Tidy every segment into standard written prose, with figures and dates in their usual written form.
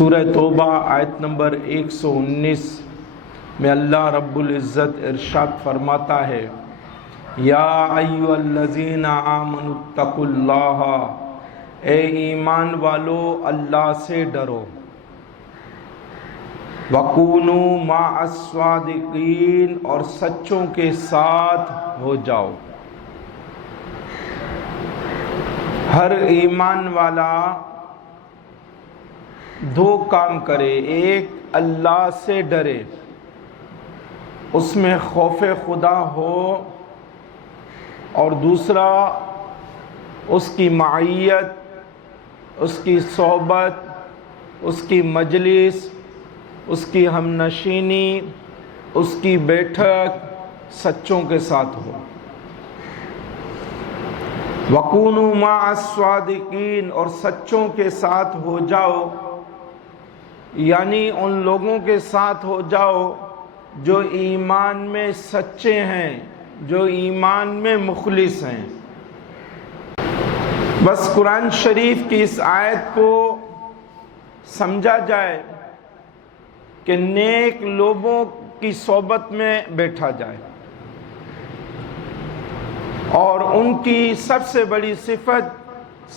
سورہ توبہ آیت نمبر 119 میں اللہ رب العزت ارشاد فرماتا ہے، یا ایھا الذین آمنوا اتقوا اللہ، اے ایمان والو اللہ سے ڈرو، وَكُونُوا مَعَ الصَّادِقِينَ اور سچوں کے ساتھ ہو جاؤ۔ ہر ایمان والا دو کام کرے، ایک اللہ سے ڈرے، اس میں خوف خدا ہو، اور دوسرا اس کی معیت، اس کی صحبت، اس کی مجلس، اس کی ہمنشینی، اس کی بیٹھک سچوں کے ساتھ ہو۔ وَكُونُوا مَعَ الصَّادِقِينَ اور سچوں کے ساتھ ہو جاؤ، یعنی ان لوگوں کے ساتھ ہو جاؤ جو ایمان میں سچے ہیں، جو ایمان میں مخلص ہیں۔ بس قرآن شریف کی اس آیت کو سمجھا جائے کہ نیک لوگوں کی صحبت میں بیٹھا جائے، اور ان کی سب سے بڑی صفت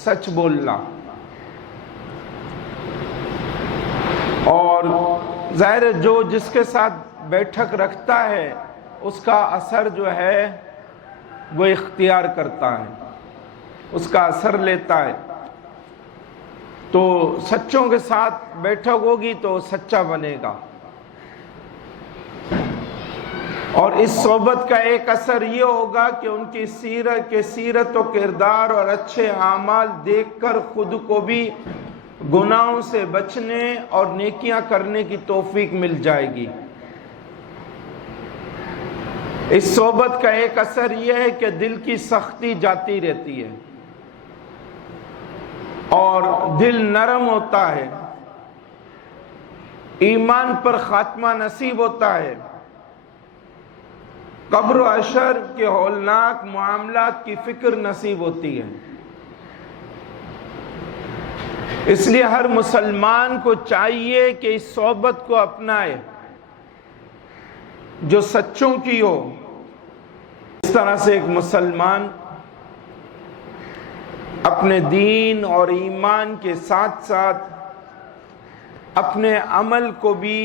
سچ بولنا، اور ظاہر جو جس کے ساتھ بیٹھک رکھتا ہے اس کا اثر جو ہے وہ اختیار کرتا ہے، اس کا اثر لیتا ہے۔ تو سچوں کے ساتھ بیٹھک ہوگی تو سچا بنے گا، اور اس صحبت کا ایک اثر یہ ہوگا کہ ان کی سیرت و کردار اور اچھے اعمال دیکھ کر خود کو بھی گناہوں سے بچنے اور نیکیاں کرنے کی توفیق مل جائے گی۔ اس صحبت کا ایک اثر یہ ہے کہ دل کی سختی جاتی رہتی ہے اور دل نرم ہوتا ہے، ایمان پر خاتمہ نصیب ہوتا ہے، قبر و حشر کے ہولناک معاملات کی فکر نصیب ہوتی ہے۔ اس لیے ہر مسلمان کو چاہیے کہ اس صحبت کو اپنائے جو سچوں کی ہو۔ اس طرح سے ایک مسلمان اپنے دین اور ایمان کے ساتھ ساتھ اپنے عمل کو بھی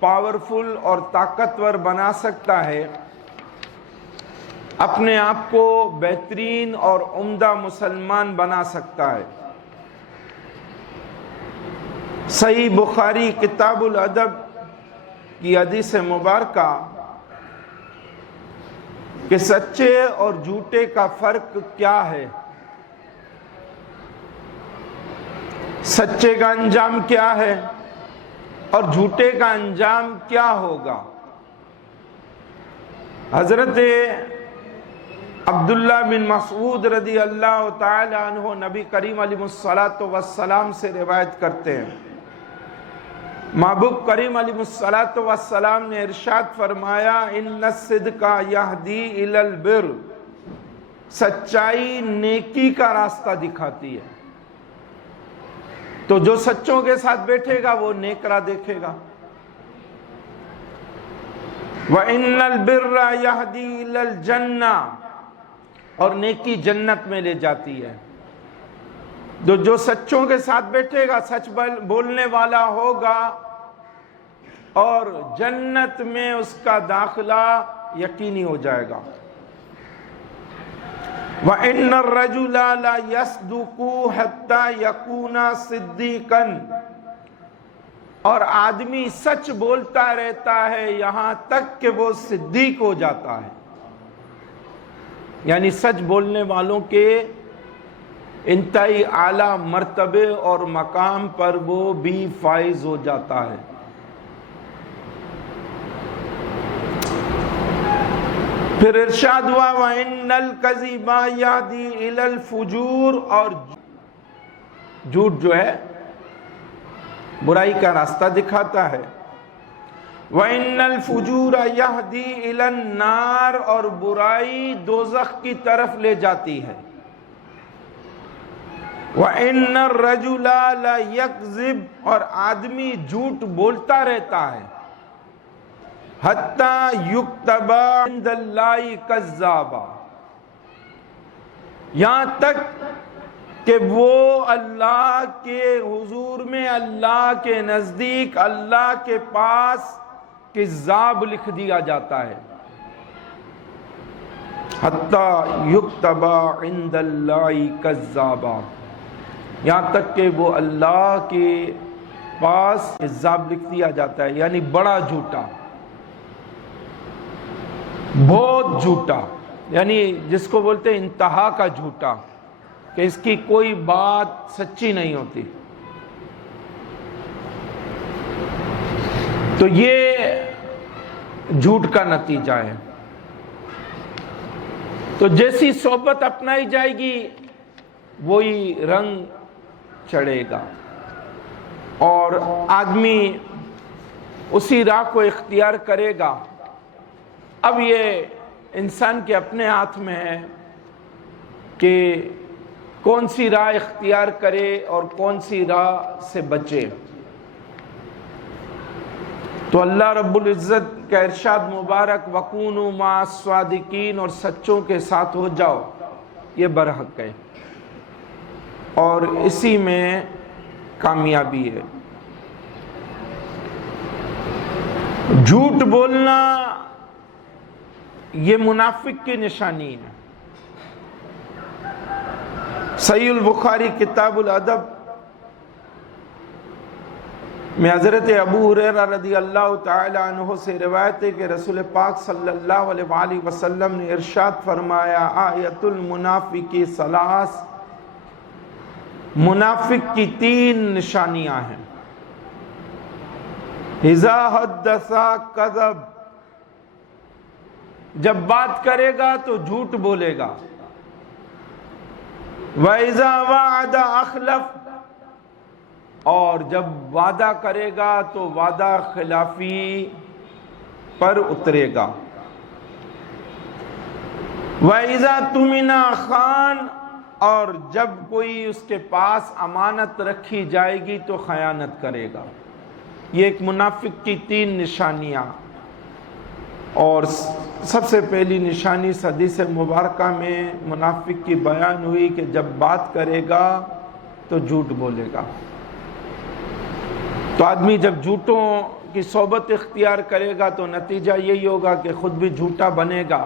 پاورفل اور طاقتور بنا سکتا ہے، اپنے آپ کو بہترین اور عمدہ مسلمان بنا سکتا ہے۔ صحیح بخاری کتاب الادب کی حدیث مبارکہ کہ سچے اور جھوٹے کا فرق کیا ہے، سچے کا انجام کیا ہے اور جھوٹے کا انجام کیا ہوگا۔ حضرت عبداللہ بن مسعود رضی اللہ تعالی عنہ نبی کریم علیہ الصلوۃ سے روایت کرتے ہیں، محبوب کریم علیہ الصلوۃ نے ارشاد فرمایا، ان الصدق یہدی الی البر، سچائی نیکی کا راستہ دکھاتی ہے۔ تو جو سچوں کے ساتھ بیٹھے گا وہ نیک راہ دیکھے گا۔ وَإِنَّ الْبِرَّ يَهْدِي إِلَى الْجَنَّةِ اور نیکی جنت میں لے جاتی ہے۔ جو سچوں کے ساتھ بیٹھے گا، سچ بولنے والا ہوگا، اور جنت میں اس کا داخلہ یقینی ہو جائے گا۔ وَإِنَّ الرَّجُلَ لَا يَصْدُقُ حَتَّى يَكُونَ صِدِّيقًا اور آدمی سچ بولتا رہتا ہے یہاں تک کہ وہ صدیق ہو جاتا ہے، یعنی سچ بولنے والوں کے انتہائی اعلیٰ مرتبے اور مقام پر وہ بھی فائز ہو جاتا ہے۔ پھر ارشاد ہوا، وَإِنَّ الْكَذِبَ يَهْدِي إِلَى الْفُجُورِ اور جھوٹ جو ہے برائی کا راستہ دکھاتا ہے۔ وَإِنَّ الْفُجُورَ يَهْدِي إِلَى النَّارِ اور برائی دوزخ کی طرف لے جاتی ہے۔ وَإِنَّ الرَّجُلَ لَيَكْذِبُ، اور آدمی جھوٹ بولتا رہتا ہے، حَتَّى يُكْتَبَ عِندَ اللَّهِ كَذَّابًا، یہاں تک کہ وہ اللہ کے حضور میں، اللہ کے نزدیک، اللہ کے پاس کذاب لکھ دیا جاتا ہے۔ حَتَّى يُكْتَبَ عِندَ اللَّهِ كَذَّابًا، یہاں تک کہ وہ اللہ کے پاس کذاب لکھ دیا جاتا ہے، یعنی بڑا جھوٹا، بہت جھوٹا، یعنی جس کو بولتے ہیں انتہا کا جھوٹا، کہ اس کی کوئی بات سچی نہیں ہوتی۔ تو یہ جھوٹ کا نتیجہ ہے۔ تو جیسی صحبت اپنائی جائے گی وہی رنگ چڑھے گا، اور آدمی اسی راہ کو اختیار کرے گا۔ اب یہ انسان کے اپنے ہاتھ میں ہے کہ کون سی راہ اختیار کرے اور کون سی راہ سے بچے۔ تو اللہ رب العزت کا ارشاد مبارک وَكُونُوا مَعَ الصَّادِقِينَ، اور سچوں کے ساتھ ہو جاؤ، یہ برحق ہے، اور اسی میں کامیابی ہے۔ جھوٹ بولنا یہ منافق کی نشانی ہے۔ صحیح البخاری کتاب الادب میں حضرت ابو ہریرہ رضی اللہ تعالی عنہ سے روایت ہے کہ رسول پاک صلی اللہ علیہ وآلہ وسلم نے ارشاد فرمایا آیت المنافق ثلاث، منافق کی 3 نشانیاں ہیں۔ اذا حدث کذب، جب بات کرے گا تو جھوٹ بولے گا۔ وَإِذَا وَعَدَ أَخْلَفَ، اور جب وعدہ کرے گا تو وعدہ خلافی پر اترے گا۔ وَإِذَا تُمِنَ خَانَ، اور جب کوئی اس کے پاس امانت رکھی جائے گی تو خیانت کرے گا۔ یہ ایک منافق کی 3 نشانیاں، اور سب سے پہلی نشانی حدیث مبارکہ میں منافق کی بیان ہوئی کہ جب بات کرے گا تو جھوٹ بولے گا۔ تو آدمی جب جھوٹوں کی صحبت اختیار کرے گا تو نتیجہ یہی ہوگا کہ خود بھی جھوٹا بنے گا،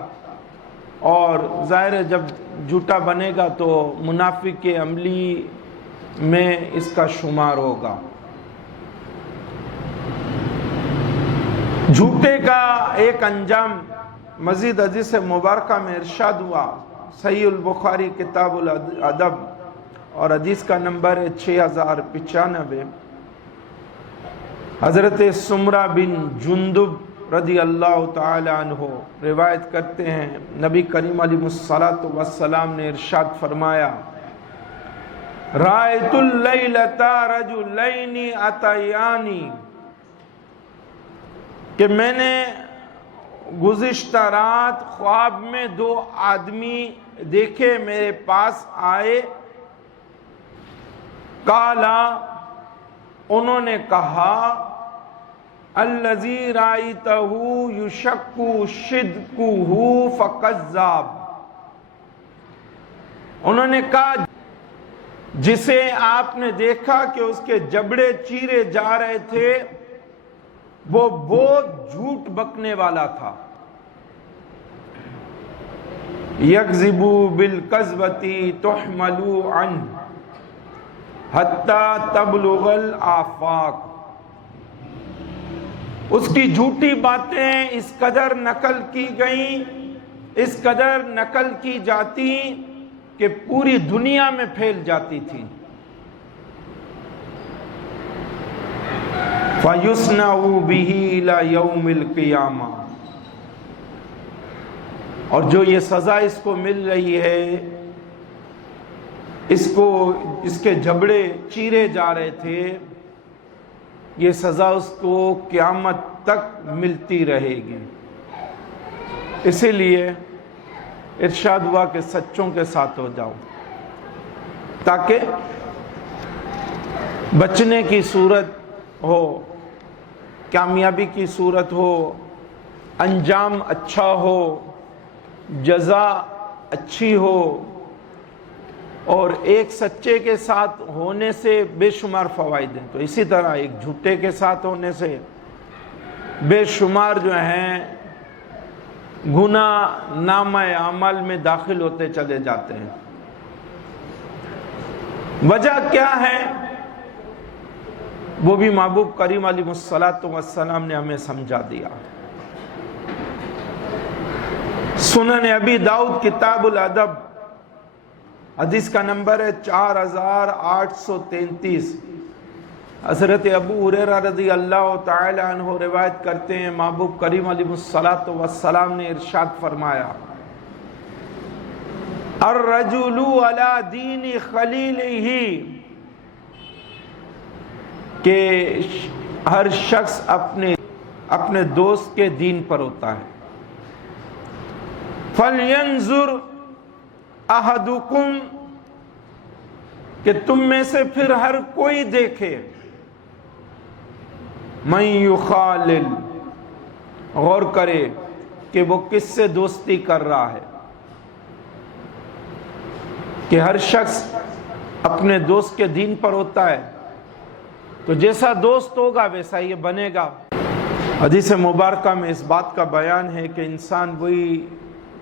اور ظاہر ہے جب جھوٹا بنے گا تو منافق کے عملی میں اس کا شمار ہوگا۔ جھوٹے کا ایک انجام مزید حدیث مبارکہ میں ارشاد ہوا، صحیح البخاری کتاب الادب، اور حدیث کا نمبر ہے 6095۔ حضرت سمرہ بن جندب رضی اللہ تعالی عنہ روایت کرتے ہیں، نبی کریم علیہ الصلاۃ والسلام نے ارشاد فرمایا رأیت اللیلۃ رجلین اتیانی، کہ میں نے گزشتہ رات خواب میں 2 آدمی دیکھے میرے پاس آئے۔ قالا، انہوں نے کہا الذی رأیتہ یشک شدقہ فکذاب، انہوں نے کہا جسے آپ نے دیکھا کہ اس کے جبڑے چیرے جا رہے تھے وہ بہت جھوٹ بکنے والا تھا۔ یکذب بالکذبۃ تحمل عنہ حتی تبلغ الآفاق، اس کی جھوٹی باتیں اس قدر نقل کی گئیں، اس قدر نقل کی جاتی کہ پوری دنیا میں پھیل جاتی تھی۔ فَيُصْنَعُ بِهِ إِلَى يَوْمِ الْقِيَامَةِ، اور جو یہ سزا اس کو مل رہی ہے، اس کے جبڑے چیرے جا رہے تھے، یہ سزا اس کو قیامت تک ملتی رہے گی۔ اسی لیے ارشاد ہوا کہ سچوں کے ساتھ ہو جاؤ۔ تاکہ بچنے کی صورت ہو، کامیابی کی صورت ہو، انجام اچھا ہو، جزا اچھی ہو، اور ایک سچے کے ساتھ ہونے سے بے شمار فوائد ہیں، تو اسی طرح ایک جھوٹے کے ساتھ ہونے سے بے شمار جو ہیں گناہ نامہ اعمال میں داخل ہوتے چلے جاتے ہیں۔ وجہ کیا ہے وہ بھی محبوب کریم علیہ الصلوۃ والسلام نے ہمیں سمجھا دیا۔ سنن ابی داؤد کتاب الادب، حدیث کا نمبر ہے 4833۔ حضرت ابو ہریرہ رضی اللہ تعالی عنہ روایت کرتے ہیں، محبوب کریم علیہ الصلوۃ والسلام نے ارشاد فرمایا، الرجل علی دین خلیلہ، کہ ہر شخص اپنے دوست کے دین پر ہوتا ہے۔ فَلْيَنْظُرْ أَحَدُكُمْ، کہ تم میں سے پھر ہر کوئی دیکھے، مَنْ يُخَالِلْ، غور کرے کہ وہ کس سے دوستی کر رہا ہے، کہ ہر شخص اپنے دوست کے دین پر ہوتا ہے، تو جیسا دوست ہوگا ویسا یہ بنے گا۔ حدیث مبارکہ میں اس بات کا بیان ہے کہ انسان وہی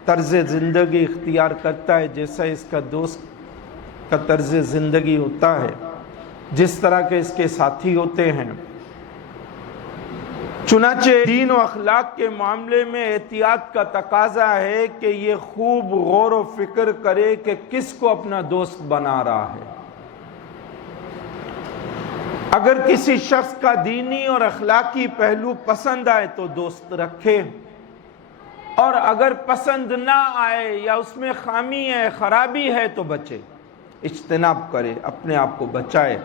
طرز زندگی اختیار کرتا ہے جیسا اس کا دوست کا طرز زندگی ہوتا ہے، جس طرح کے اس کے ساتھی ہوتے ہیں۔ چنانچہ دین و اخلاق کے معاملے میں احتیاط کا تقاضا ہے کہ یہ خوب غور و فکر کرے کہ کس کو اپنا دوست بنا رہا ہے۔ اگر کسی شخص کا دینی اور اخلاقی پہلو پسند آئے تو دوست رکھے، اور اگر پسند نہ آئے یا اس میں خامی ہے، خرابی ہے، تو بچے، اجتناب کرے، اپنے آپ کو بچائے۔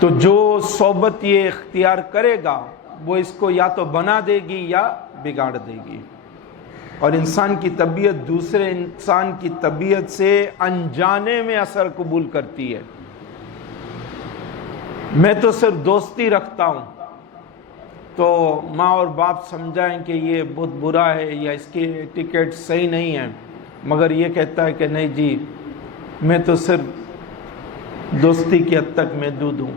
تو جو صحبت یہ اختیار کرے گا وہ اس کو یا تو بنا دے گی یا بگاڑ دے گی، اور انسان کی طبیعت دوسرے انسان کی طبیعت سے انجانے میں اثر قبول کرتی ہے۔ میں تو صرف دوستی رکھتا ہوں، تو ماں اور باپ سمجھائیں کہ یہ بہت برا ہے یا اس کی ٹکٹ صحیح نہیں ہے، مگر یہ کہتا ہے کہ نہیں جی میں تو صرف دوستی کی حد تک محدود ہوں،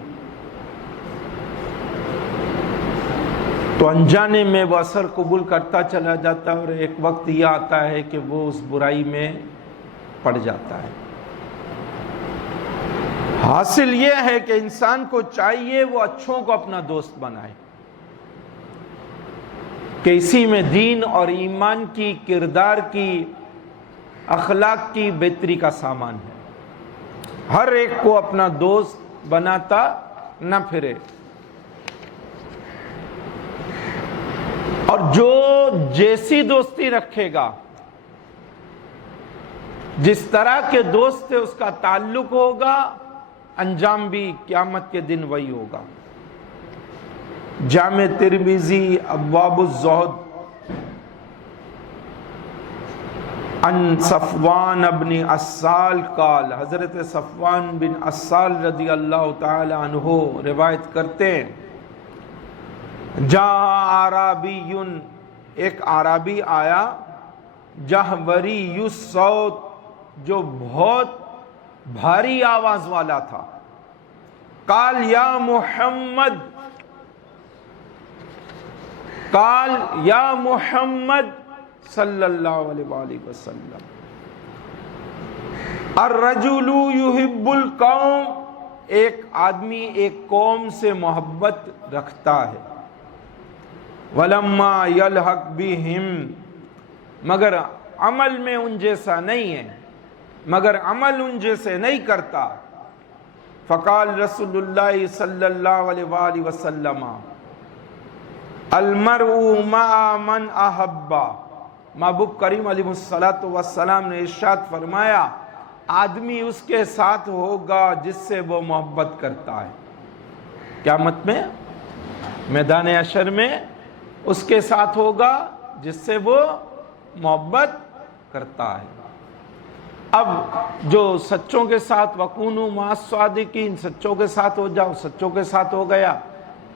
تو انجانے میں وہ اثر قبول کرتا چلا جاتا ہے، اور ایک وقت یہ آتا ہے کہ وہ اس برائی میں پڑ جاتا ہے۔ حاصل یہ ہے کہ انسان کو چاہیے وہ اچھوں کو اپنا دوست بنائے، کہ اسی میں دین اور ایمان کی، کردار کی، اخلاق کی بہتری کا سامان ہے۔ ہر ایک کو اپنا دوست بناتا نہ پھرے، اور جو جیسی دوستی رکھے گا، جس طرح کے دوست سے اس کا تعلق ہوگا، انجام بھی قیامت کے دن وہی ہوگا۔ جامع ترمذی ابواب الزہد، ان صفوان بن عسال قال، حضرت صفوان بن عسال رضی اللہ تعالی عنہ روایت کرتے ہیں، جاء اعرابی، ایک اعرابی آیا، جہوری الصوت، جو بہت بھاری آواز والا تھا، قال یا محمد، قال یا محمد صلی اللہ علیہ وآلہ وسلم، الرجل یحب القوم، ایک آدمی ایک قوم سے محبت رکھتا ہے، ولما یلحق بہم، مگر عمل میں ان جیسا نہیں ہے، مگر عمل ان جیسے نہیں کرتا، فقال رسول اللہ صلی اللہ علیہ وآلہ وسلم، المرء مع من احب، محبوب کریم علیہ الصلوۃ والسلام نے ارشاد فرمایا، آدمی اس کے ساتھ ہوگا جس سے وہ محبت کرتا ہے۔ قیامت میں میدان حشر میں اس کے ساتھ ہوگا جس سے وہ محبت کرتا ہے۔ اب جو سچوں کے ساتھ وَكُونُوا مَعَ الصَّادِقِينَ، سچوں کے ساتھ ہو جاؤ، سچوں کے ساتھ ہو گیا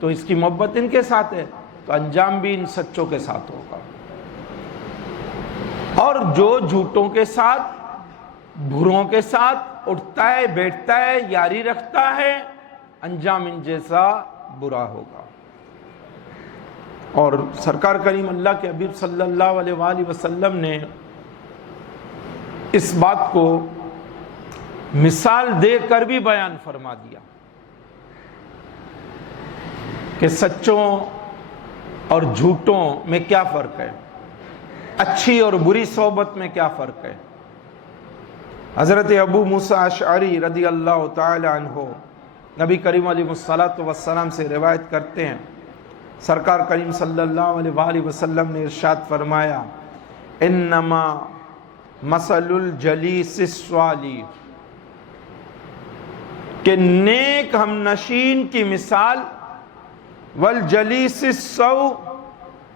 تو اس کی محبت ان کے ساتھ ہے، تو انجام بھی ان سچوں کے ساتھ ہوگا۔ اور جو جھوٹوں کے ساتھ، بروں کے ساتھ اٹھتا ہے، بیٹھتا ہے، یاری رکھتا ہے، انجام ان جیسا برا ہوگا۔ اور سرکار کریم اللہ کے حبیب صلی اللہ علیہ وآلہ وسلم نے اس بات کو مثال دے کر بھی بیان فرما دیا کہ سچوں اور جھوٹوں میں کیا فرق ہے، اچھی اور بری صحبت میں کیا فرق ہے۔ حضرت ابو موسیٰ اشعری رضی اللہ تعالی عنہ نبی کریم علیہ الصلوۃ والسلام سے روایت کرتے ہیں، سرکار کریم صلی اللہ علیہ وآلہ وسلم نے ارشاد فرمایا، انما مثل الجلیس الصالح، کہ نیک ہم نشین کی مثال، والجلیس السوء،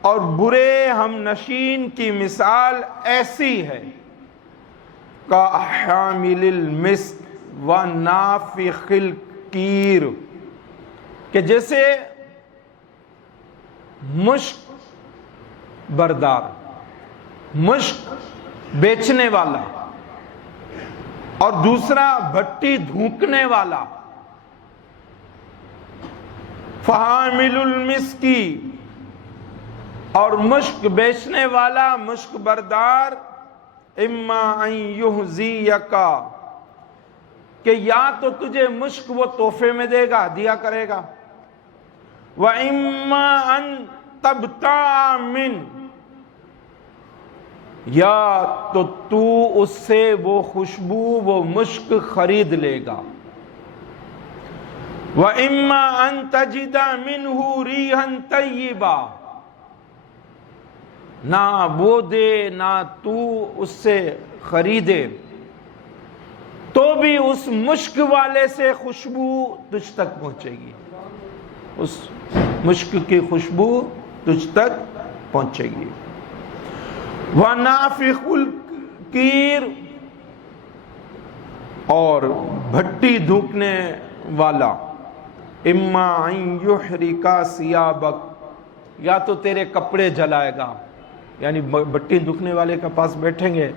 اور برے ہم نشین کی مثال ایسی ہے، کحامل المسک ونافخ الکیر، کہ جیسے مشک بردار، مشک بیچنے والا، اور دوسرا بھٹی دھونکنے والا، فحامل المسکی، اور مشک بیچنے والا، مشک بردار، اما ان یحزیکا، کہ یا تو تجھے مشک وہ تحفے میں دے گا، دیا کرے گا، وَإِمَّا أَن تَبْتَعَ مِن، یا تو اس سے وہ خوشبو، وہ مشک خرید لے گا، وَإِمَّا أَن تَجِدَ مِنْهُ رِيحًا طَيِّبًا، نہ وہ دے نہ تو اس سے خریدے تو بھی اس مشک والے سے خوشبو تجھ تک پہنچے گی، اس مشک کی خوشبو تجھ تک پہنچے گی۔ وَنَافِخُ الْكِيرِ، اور بھٹی دھونکنے والا، اِمَّا أَن يُحْرِقَ ثِيَابَكَ، یا تو تیرے کپڑے جلائے گا، یعنی بھٹی دھونکنے والے کے پاس بیٹھیں گے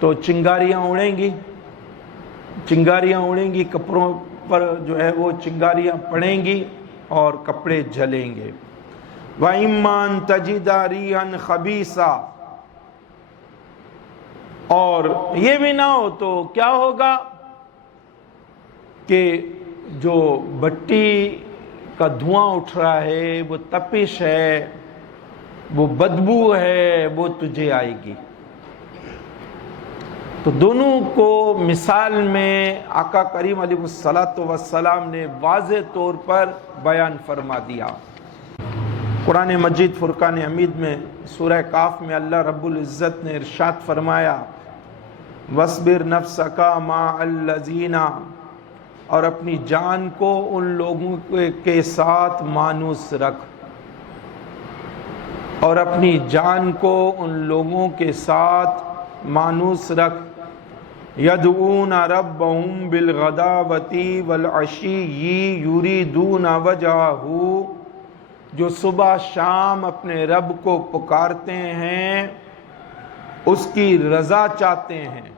تو چنگاریاں اڑیں گی، چنگاریاں اڑیں گی، کپڑوں پر جو ہے وہ چنگاریاں پڑیں گی اور کپڑے جلیں گے۔ وَإِمَّا أَن تَجِدَ رِيحًا خَبِيثًا، اور یہ بھی نہ ہو تو کیا ہوگا کہ جو بھٹی کا دھواں اٹھ رہا ہے، وہ تپش ہے، وہ بدبو ہے، وہ تجھے آئے گی۔ تو دونوں کو مثال میں آقا کریم علیہ الصلوۃ والسلام نے واضح طور پر بیان فرما دیا۔ قرآن مجید فرقان حمید میں سورہ کاف میں اللہ رب العزت نے ارشاد فرمایا، وَاصْبِرْ نَفْسَكَ مَعَ الَّذِينَ، اور اپنی جان کو ان لوگوں کے ساتھ مانوس رکھ، اور اپنی جان کو ان لوگوں کے ساتھ مانوس رکھ، یدعون ربهم بالغداوۃ والعشی یریدون وجہہ، جو صبح شام اپنے رب کو پکارتے ہیں، اس کی رضا چاہتے ہیں۔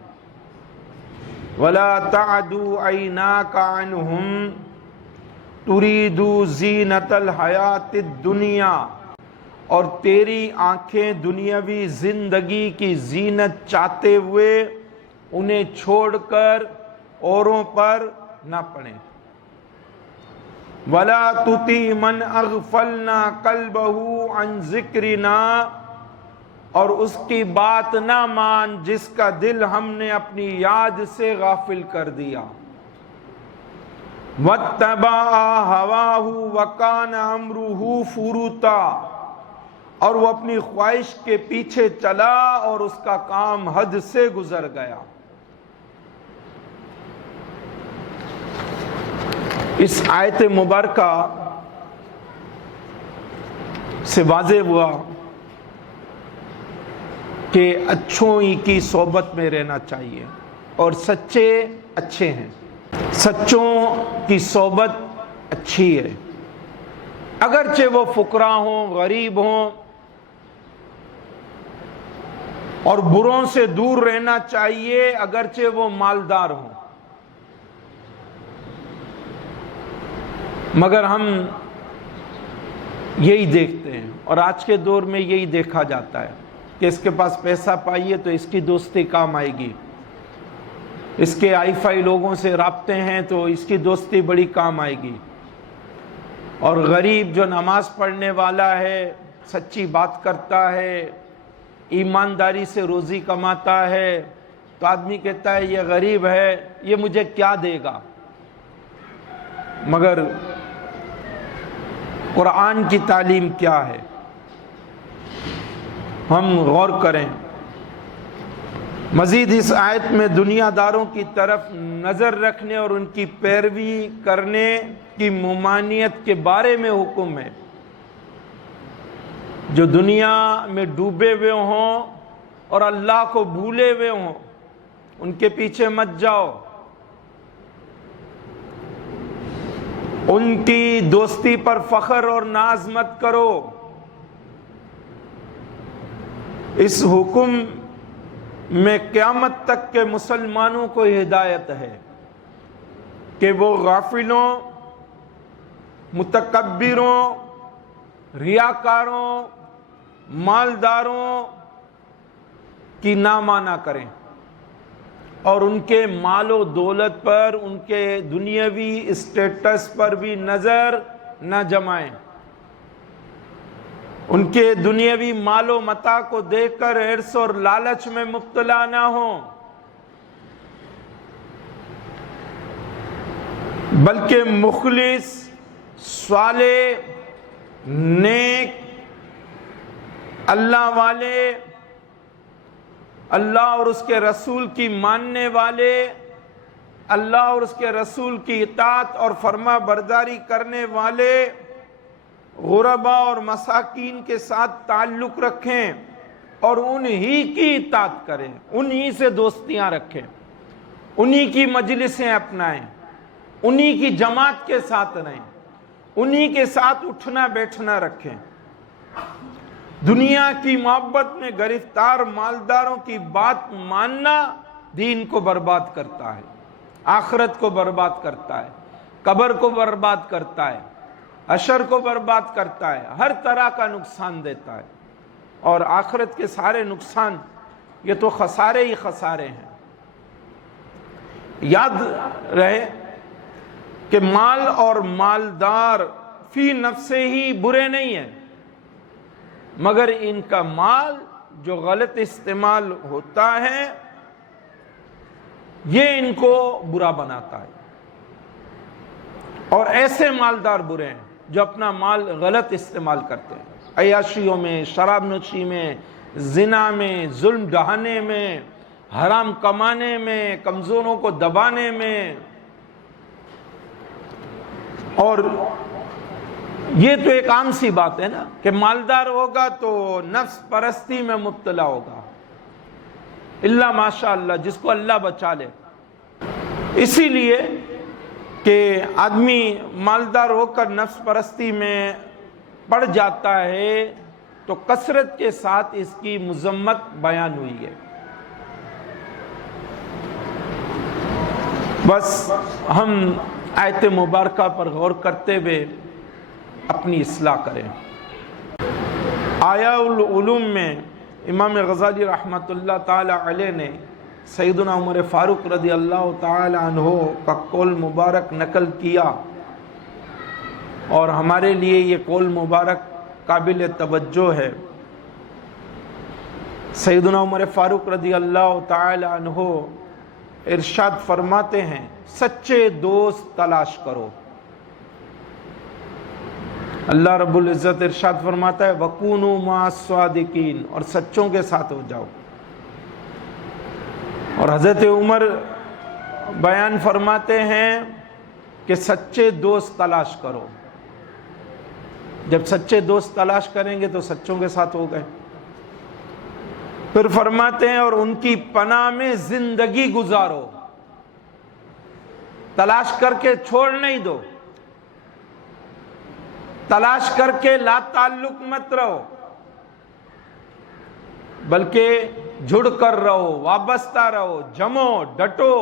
وَلَا تَعْدُ عَيْنَاكَ عَنْهُمْ تُرِيدُ زِينَةَ الْحَيَاةِ الدُّنْيَا، اور تیری آنکھیں دنیاوی زندگی کی زینت چاہتے ہوئے انہیں چھوڑ کر اوروں پر نہ پڑیں۔ وَلَا تُطِعْ مَنْ أَغْفَلْنَا قَلْبَهُ عَنْ ذِكْرِنَا، اور اس کی بات نہ مان جس کا دل ہم نے اپنی یاد سے غافل کر دیا۔ وَاتَّبَعَ هَوَاهُ وَكَانَ أَمْرُهُ فُرُوطًا، اور وہ اپنی خواہش کے پیچھے چلا اور اس کا کام حد سے گزر گیا۔ اس آیت مبارکہ سے واضح ہوا کہ اچھوں ہی کی صحبت میں رہنا چاہیے، اور سچے اچھے ہیں، سچوں کی صحبت اچھی ہے، اگرچہ وہ فقراء ہوں، غریب ہوں، اور بروں سے دور رہنا چاہیے اگرچہ وہ مالدار ہوں۔ مگر ہم یہی دیکھتے ہیں، اور آج کے دور میں یہی دیکھا جاتا ہے کہ اس کے پاس پیسہ پائیے تو اس کی دوستی کام آئے گی، اس کے آئی فائی لوگوں سے رابطے ہیں تو اس کی دوستی بڑی کام آئے گی، اور غریب جو نماز پڑھنے والا ہے، سچی بات کرتا ہے، ایمانداری سے روزی کماتا ہے، تو آدمی کہتا ہے یہ غریب ہے، یہ مجھے کیا دے گا۔ مگر قرآن کی تعلیم کیا ہے؟ ہم غور کریں۔ مزید اس آیت میں دنیا داروں کی طرف نظر رکھنے اور ان کی پیروی کرنے کی ممانعت کے بارے میں حکم ہے۔ جو دنیا میں ڈوبے ہوئے ہوں اور اللہ کو بھولے ہوئے ہوں، ان کے پیچھے مت جاؤ، ان کی دوستی پر فخر اور ناز مت کرو۔ اس حکم میں قیامت تک کے مسلمانوں کو ہدایت ہے کہ وہ غافلوں، متکبروں، ریاکاروں، مالداروں کی نامانا کریں، اور ان کے مال و دولت پر، ان کے دنیاوی اسٹیٹس پر بھی نظر نہ جمائیں، ان کے دنیاوی مال و متاع کو دیکھ کر حرص اور لالچ میں مبتلا نہ ہوں، بلکہ مخلص، صالح، نیک، اللہ والے، اللہ اور اس کے رسول کی ماننے والے، اللہ اور اس کے رسول کی اطاعت اور فرما برداری کرنے والے، غرباء اور مساکین کے ساتھ تعلق رکھیں اور انہی کی اطاعت کریں، انہی سے دوستیاں رکھیں، انہی کی مجلسیں اپنائیں، انہی کی جماعت کے ساتھ رہیں، انہی کے ساتھ اٹھنا بیٹھنا رکھیں۔ دنیا کی محبت میں گرفتار مالداروں کی بات ماننا دین کو برباد کرتا ہے، آخرت کو برباد کرتا ہے، قبر کو برباد کرتا ہے، حشر کو برباد کرتا ہے، ہر طرح کا نقصان دیتا ہے، اور آخرت کے سارے نقصان یہ تو خسارے ہی خسارے ہیں۔ یاد رہے کہ مال اور مالدار فی نفسے ہی برے نہیں ہیں، مگر ان کا مال جو غلط استعمال ہوتا ہے یہ ان کو برا بناتا ہے، اور ایسے مالدار برے ہیں جو اپنا مال غلط استعمال کرتے ہیں، عیاشیوں میں، شراب نوشی میں، زنا میں، ظلم ڈھانے میں، حرام کمانے میں، کمزوروں کو دبانے میں۔ اور یہ تو ایک عام سی بات ہے نا کہ مالدار ہوگا تو نفس پرستی میں مبتلا ہوگا، اللہ ماشاء اللہ جس کو اللہ بچا لے۔ اسی لیے کہ آدمی مالدار ہو کر نفس پرستی میں پڑ جاتا ہے تو کثرت کے ساتھ اس کی مذمت بیان ہوئی ہے۔ بس ہم آیت مبارکہ پر غور کرتے ہوئے اپنی اصلاح کریں۔ آیا العلوم میں امام غزالی رحمۃ اللہ تعالی علیہ نے سیدنا عمر فاروق رضی اللہ تعالی عنہ کا قول مبارک نقل کیا، اور ہمارے لیے یہ قول مبارک قابل توجہ ہے۔ سیدنا عمر فاروق رضی اللہ تعالی عنہ ارشاد فرماتے ہیں، سچے دوست تلاش کرو۔ اللہ رب العزت ارشاد فرماتا ہے وَكُونُوا مَعَ الصَّادِقِينَ، اور سچوں کے ساتھ ہو جاؤ۔ اور حضرت عمر بیان فرماتے ہیں کہ سچے دوست تلاش کرو۔ جب سچے دوست تلاش کریں گے تو سچوں کے ساتھ ہو گئے۔ پھر فرماتے ہیں اور ان کی پناہ میں زندگی گزارو، تلاش کر کے چھوڑ نہیں دو، تلاش کر کے لا تعلق مت رہو، بلکہ جڑ کر رہو، وابستہ رہو، جمو، ڈٹو،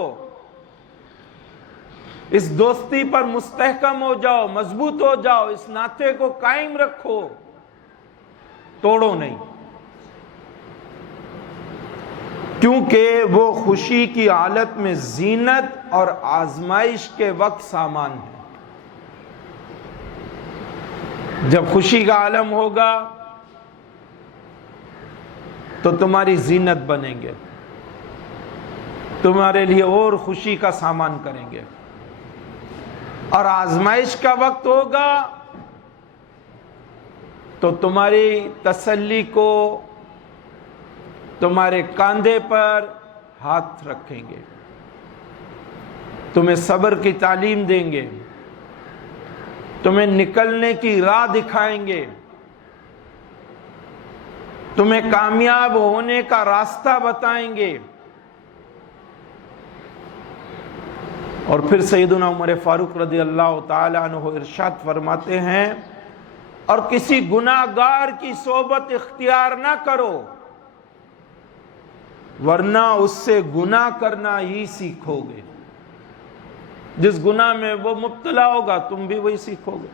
اس دوستی پر مستحکم ہو جاؤ، مضبوط ہو جاؤ، اس ناطے کو قائم رکھو، توڑو نہیں، کیونکہ وہ خوشی کی حالت میں زینت اور آزمائش کے وقت سامان ہے۔ جب خوشی کا عالم ہوگا تو تمہاری زینت بنیں گے، تمہارے لیے اور خوشی کا سامان کریں گے، اور آزمائش کا وقت ہوگا تو تمہاری تسلی کو تمہارے کاندھے پر ہاتھ رکھیں گے، تمہیں صبر کی تعلیم دیں گے، تمہیں نکلنے کی راہ دکھائیں گے، تمہیں کامیاب ہونے کا راستہ بتائیں گے۔ اور پھر سیدنا عمر فاروق رضی اللہ تعالی عنہ ارشاد فرماتے ہیں، اور کسی گناہ گار کی صحبت اختیار نہ کرو، ورنہ اس سے گناہ کرنا ہی سیکھو گے۔ جس گناہ میں وہ مبتلا ہوگا تم بھی وہی سیکھو گے،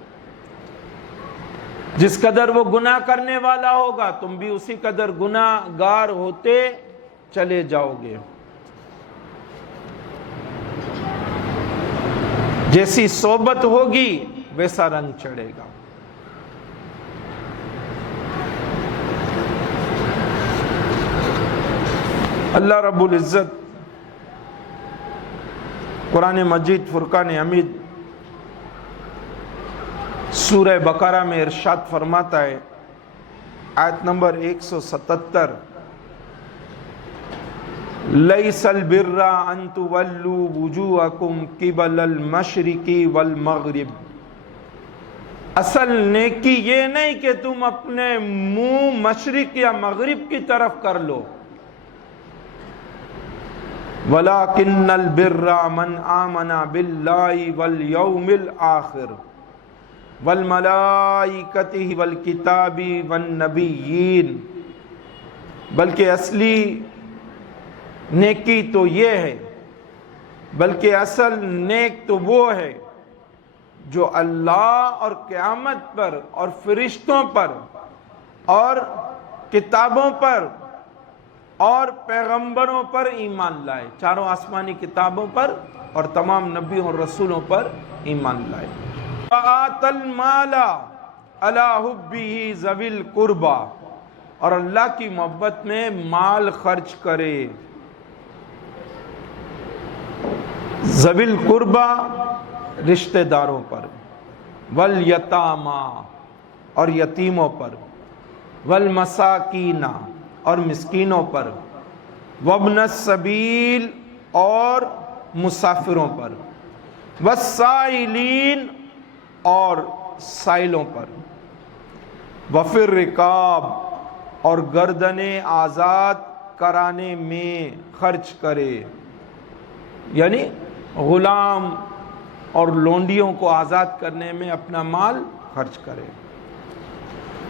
جس قدر وہ گناہ کرنے والا ہوگا تم بھی اسی قدر گناہ گار ہوتے چلے جاؤ گے۔ جیسی صحبت ہوگی ویسا رنگ چڑھے گا۔ اللہ رب العزت قرآن مجید فرقان حمید سورہ بقرہ میں ارشاد فرماتا ہے، آیت نمبر 177، لیس البر ان تولوا وجوہکم قبل المشرق والمغرب، اصل نیکی یہ نہیں کہ تم اپنے منہ مشرق یا مغرب کی طرف کر لو، وَلَكِنَّ الْبِرَّ مَنْ آمَنَ بِاللَّهِ وَالْيَوْمِ الْآخِرِ وَالْمَلَائِكَةِ وَالْكِتَابِ وَالنَّبِيِّينَ، بلکہ اصلی نیکی تو یہ ہے، بلکہ اصل نیک تو وہ ہے جو اللہ اور قیامت پر اور فرشتوں پر اور کتابوں پر اور پیغمبروں پر ایمان لائے، چاروں آسمانی کتابوں پر اور تمام نبیوں اور رسولوں پر ایمان لائے۔ وَآتَ الْمَالَ عَلَى حُبِّهِ ذَوِي الْقُرْبَى، اور اللہ کی محبت میں مال خرچ کرے، ذوی القربى رشتہ داروں پر، والیتامی اور یتیموں پر، والمساکین اور مسکینوں پر، وابن السبیل اور مسافروں پر، والسائلین اور سائلوں پر، وفی الرقاب اور گردنیں آزاد کرانے میں خرچ کرے، یعنی غلام اور لونڈیوں کو آزاد کرنے میں اپنا مال خرچ کرے،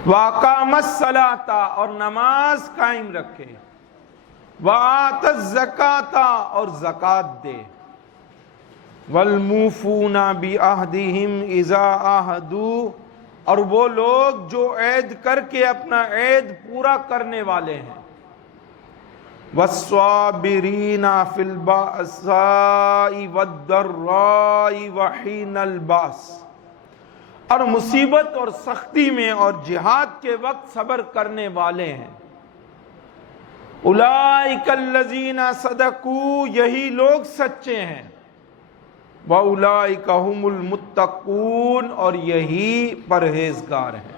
وَأَقَامَ الصَّلَاةَ اور نماز قائم رکھے، وَآتَ الزَّكَاةَ اور زکوٰۃ دے، وَالْمُوفُونَ بِعَهْدِهِمْ إِذَا عَاهَدُوا اور وہ لوگ جو عہد کر کے اپنا عہد پورا کرنے والے ہیں، وَالصَّابِرِينَ فِي الْبَأْسَاءِ وَالضَّرَّاءِ وَحِينَ الْبَأْسِ اور مصیبت اور سختی میں اور جہاد کے وقت صبر کرنے والے ہیں، اولئک الذین صدقوا یہی لوگ سچے ہیں، واولئک هم المتقون اور یہی پرہیزگار ہیں۔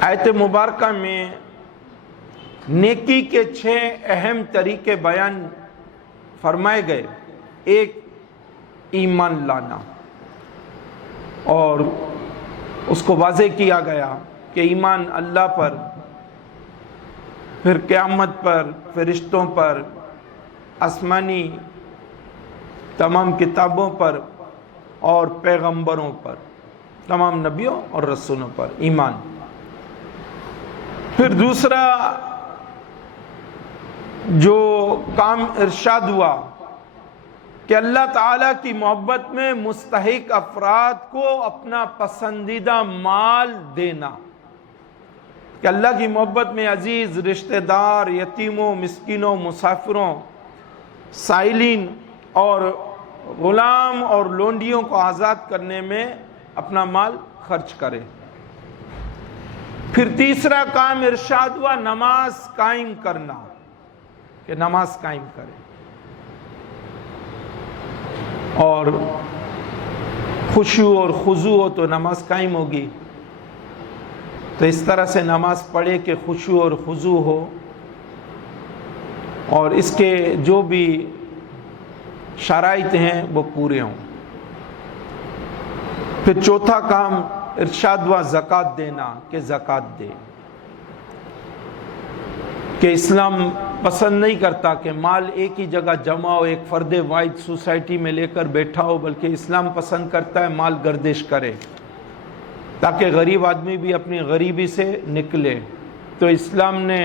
آیت مبارکہ میں نیکی کے 6 اہم طریقے بیان فرمائے گئے۔ ایک، ایمان لانا، اور اس کو واضح کیا گیا کہ ایمان اللہ پر پھر قیامت پر، فرشتوں پر، آسمانی تمام کتابوں پر اور پیغمبروں پر، تمام نبیوں اور رسولوں پر ایمان۔ پھر دوسرا جو کام ارشاد ہوا کہ اللہ تعالیٰ کی محبت میں مستحق افراد کو اپنا پسندیدہ مال دینا، کہ اللہ کی محبت میں عزیز رشتہ دار، یتیموں، مسکینوں، مسافروں، سائلین اور غلام اور لونڈیوں کو آزاد کرنے میں اپنا مال خرچ کرے۔ پھر تیسرا کام ارشاد ہوا نماز قائم کرنا، کہ نماز قائم کرے، اور خشوع اور خضوع ہو تو نماز قائم ہوگی، تو اس طرح سے نماز پڑھے کہ خشوع اور خضوع ہو، اور اس کے جو بھی شرائط ہیں وہ پورے ہوں۔ پھر چوتھا کام ارشاد ہوا زکوٰۃ دینا، کہ زکوٰۃ دے، کہ اسلام پسند نہیں کرتا کہ مال ایک ہی جگہ جمع ہو، ایک فرد واحد سوسائٹی میں لے کر بیٹھا ہو، بلکہ اسلام پسند کرتا ہے مال گردش کرے تاکہ غریب آدمی بھی اپنی غریبی سے نکلے۔ تو اسلام نے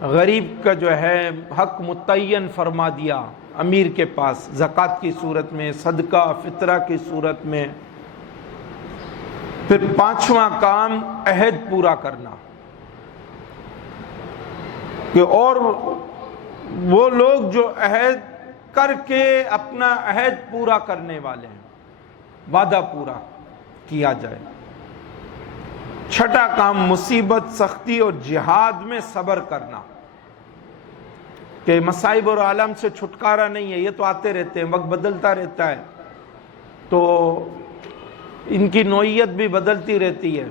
غریب کا جو ہے حق متعین فرما دیا امیر کے پاس، زکوٰۃ کی صورت میں، صدقہ فطرہ کی صورت میں۔ پھر پانچواں کام عہد پورا کرنا، کہ اور وہ لوگ جو عہد کر کے اپنا عہد پورا کرنے والے ہیں، وعدہ پورا کیا جائے۔ چھٹا کام مصیبت، سختی اور جہاد میں صبر کرنا، کہ مصائب اور عالم سے چھٹکارا نہیں ہے، یہ تو آتے رہتے ہیں، وقت بدلتا رہتا ہے، تو ان کی نوعیت بھی بدلتی رہتی ہے،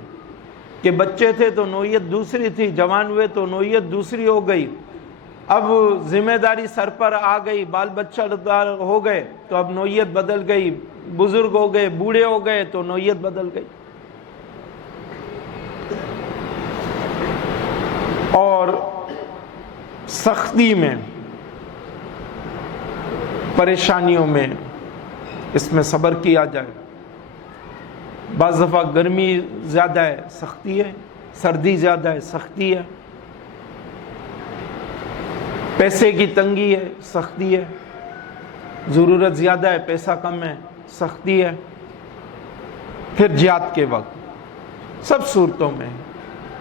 کہ بچے تھے تو نوعیت دوسری تھی، جوان ہوئے تو نوعیت دوسری ہو گئی، اب ذمہ داری سر پر آ گئی، بال بچہ دار ہو گئے تو اب نوعیت بدل گئی، بزرگ ہو گئے، بوڑھے ہو گئے تو نوعیت بدل گئی۔ اور سختی میں، پریشانیوں میں اس میں صبر کیا جائے۔ بعض دفعہ گرمی زیادہ ہے، سختی ہے، سردی زیادہ ہے، سختی ہے، پیسے کی تنگی ہے، سختی ہے، ضرورت زیادہ ہے، پیسہ کم ہے، سختی ہے۔ پھر جہاد کے وقت سب صورتوں میں،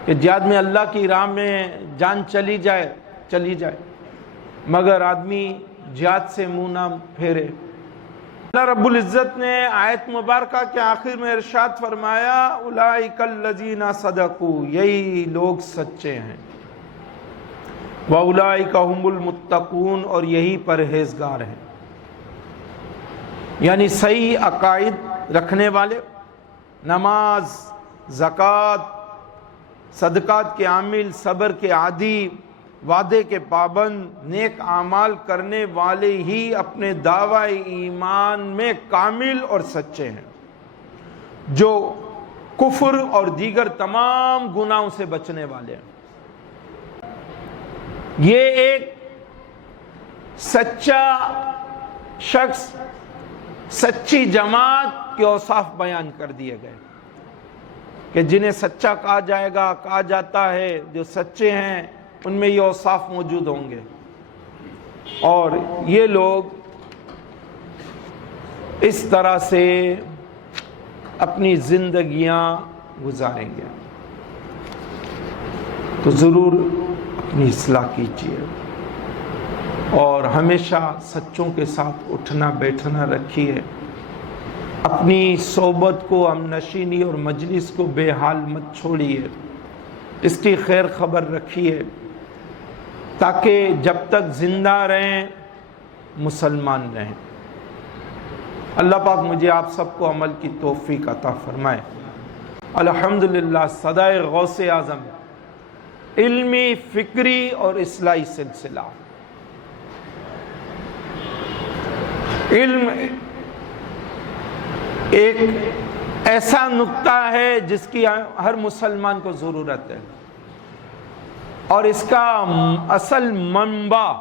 کہ جہاد میں اللہ کی راہ میں جان چلی جائے، مگر آدمی جہاد سے منہ نہ پھیرے۔ اللہ رب العزت نے آیت مبارکہ کے آخر میں ارشاد فرمایا اولئک الذین صدقوا، یہی لوگ سچے ہیں، واولئک هم المتقون، اور یہی پرہیزگار ہیں، یعنی صحیح عقائد رکھنے والے، نماز، زکوٰۃ، صدقات کے عامل، صبر کے عادی، وعدے کے پابند، نیک اعمال کرنے والے ہی اپنے دعوی ایمان میں کامل اور سچے ہیں، جو کفر اور دیگر تمام گناہوں سے بچنے والے ہیں۔ یہ ایک سچا شخص، سچی جماعت کے اوصاف بیان کر دیے گئے، کہ جنہیں سچا کہا جاتا ہے، جو سچے ہیں، ان میں یہ اوصاف موجود ہوں گے، اور یہ لوگ اس طرح سے اپنی زندگیاں گزاریں گے۔ تو ضرور اپنی اصلاح کیجیے، اور ہمیشہ سچوں کے ساتھ اٹھنا بیٹھنا رکھیے، اپنی صحبت کو، ہم نشینی اور مجلس کو بے حال مت چھوڑیے، اس کی خیر خبر رکھیے، تاکہ جب تک زندہ رہیں مسلمان رہیں۔ اللہ پاک مجھے آپ سب کو عمل کی توفیق عطا فرمائے۔ الحمدللہ صدائے غوث اعظم، علمی، فکری اور اصلاحی سلسلہ۔ علم ایک ایسا نقطہ ہے جس کی ہر مسلمان کو ضرورت ہے۔ اور اس کا اصل منبع،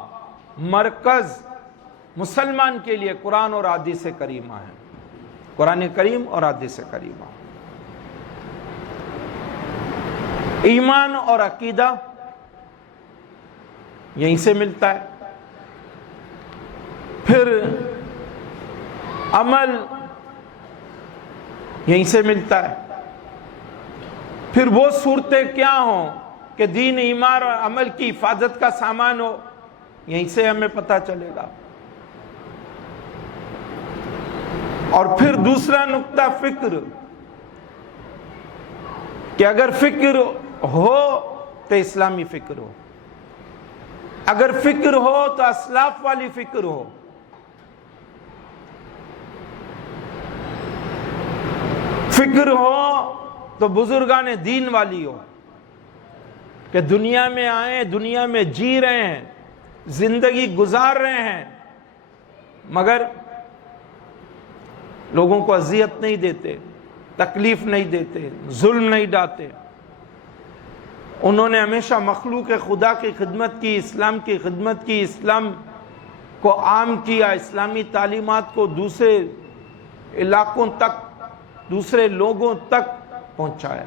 مرکز مسلمان کے لیے قرآن اور حدیث کریمہ ہے، قرآن کریم اور حدیث کریمہ۔ ایمان اور عقیدہ یہیں سے ملتا ہے، پھر عمل یہیں سے ملتا ہے، پھر وہ صورتیں کیا ہوں کہ دین ایمان اور عمل کی حفاظت کا سامان ہو، یہیں سے ہمیں پتہ چلے گا۔ اور پھر دوسرا نقطہ فکر، کہ اگر فکر ہو تو اسلامی فکر ہو، اگر فکر ہو تو اسلاف والی فکر ہو، فکر ہو تو بزرگان دین والی ہو، کہ دنیا میں آئے، دنیا میں جی رہے ہیں، زندگی گزار رہے ہیں، مگر لوگوں کو اذیت نہیں دیتے، تکلیف نہیں دیتے، ظلم نہیں ڈالتے۔ انہوں نے ہمیشہ مخلوق خدا کی خدمت کی، اسلام کی خدمت کی، اسلام کو عام کیا، اسلامی تعلیمات کو دوسرے علاقوں تک، دوسرے لوگوں تک پہنچایا۔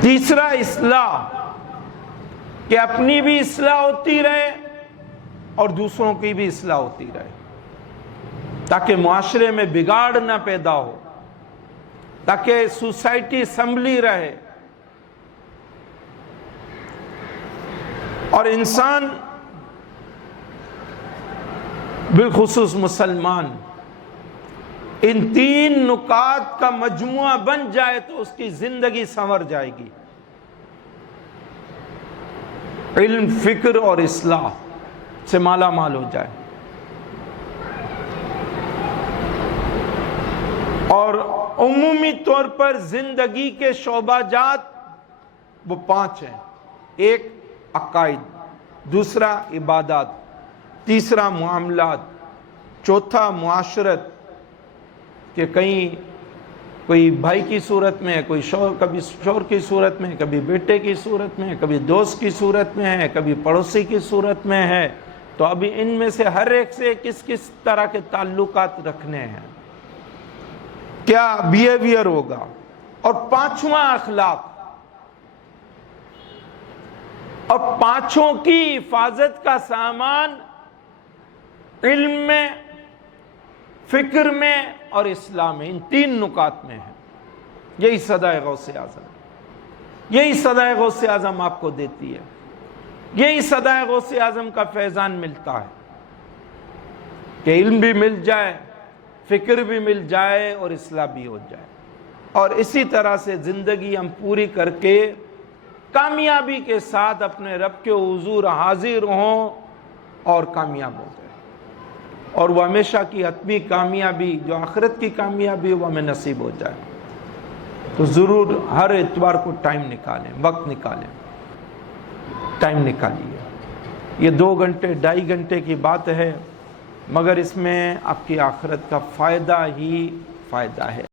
تیسرا اصلاح، کہ اپنی بھی اصلاح ہوتی رہے اور دوسروں کی بھی اصلاح ہوتی رہے، تاکہ معاشرے میں بگاڑ نہ پیدا ہو، تاکہ سوسائٹی سنبھلی رہے، اور انسان بالخصوص مسلمان ان تین نکات کا مجموعہ بن جائے تو اس کی زندگی سنور جائے گی۔ علم، فکر اور اصلاح سے مالا مال ہو جائے۔ اور عمومی طور پر زندگی کے شعبہ جات وہ 5 ہیں: ایک عقائد، دوسرا عبادات، تیسرا معاملات، چوتھا معاشرت، کہ کہیں کوئی بھائی کی صورت میں ہے، کوئی کبھی شوہر کی صورت میں ہے، کبھی بیٹے کی صورت میں ہے، کبھی دوست کی صورت میں ہے، کبھی پڑوسی کی صورت میں ہے، تو ابھی ان میں سے ہر ایک سے کس طرح کے تعلقات رکھنے ہیں، کیا بیہیویئر ہوگا۔ اور 5واں اخلاق، اور 5 کی حفاظت کا سامان علم میں، فکر میں اور اسلام میں، ان 3 نکات میں ہے۔ یہی صدائے غوث اعظم، یہی صدائے غوث اعظم آپ کو دیتی ہے، یہی صدائے غوث اعظم کا فیضان ملتا ہے، کہ علم بھی مل جائے، فکر بھی مل جائے اور اصلاح بھی ہو جائے، اور اسی طرح سے زندگی ہم پوری کر کے کامیابی کے ساتھ اپنے رب کے حضور حاضر ہوں اور کامیاب ہو جائے، اور وہ ہمیشہ کی حتمی کامیابی، جو آخرت کی کامیابی، وہ ہمیں نصیب ہو جائے۔ تو ضرور ہر اتوار کو ٹائم نکالیں، وقت نکالیں، ٹائم نکالیے۔ یہ 2 گھنٹے 2.5 گھنٹے کی بات ہے، مگر اس میں آپ کی آخرت کا فائدہ ہی فائدہ ہے۔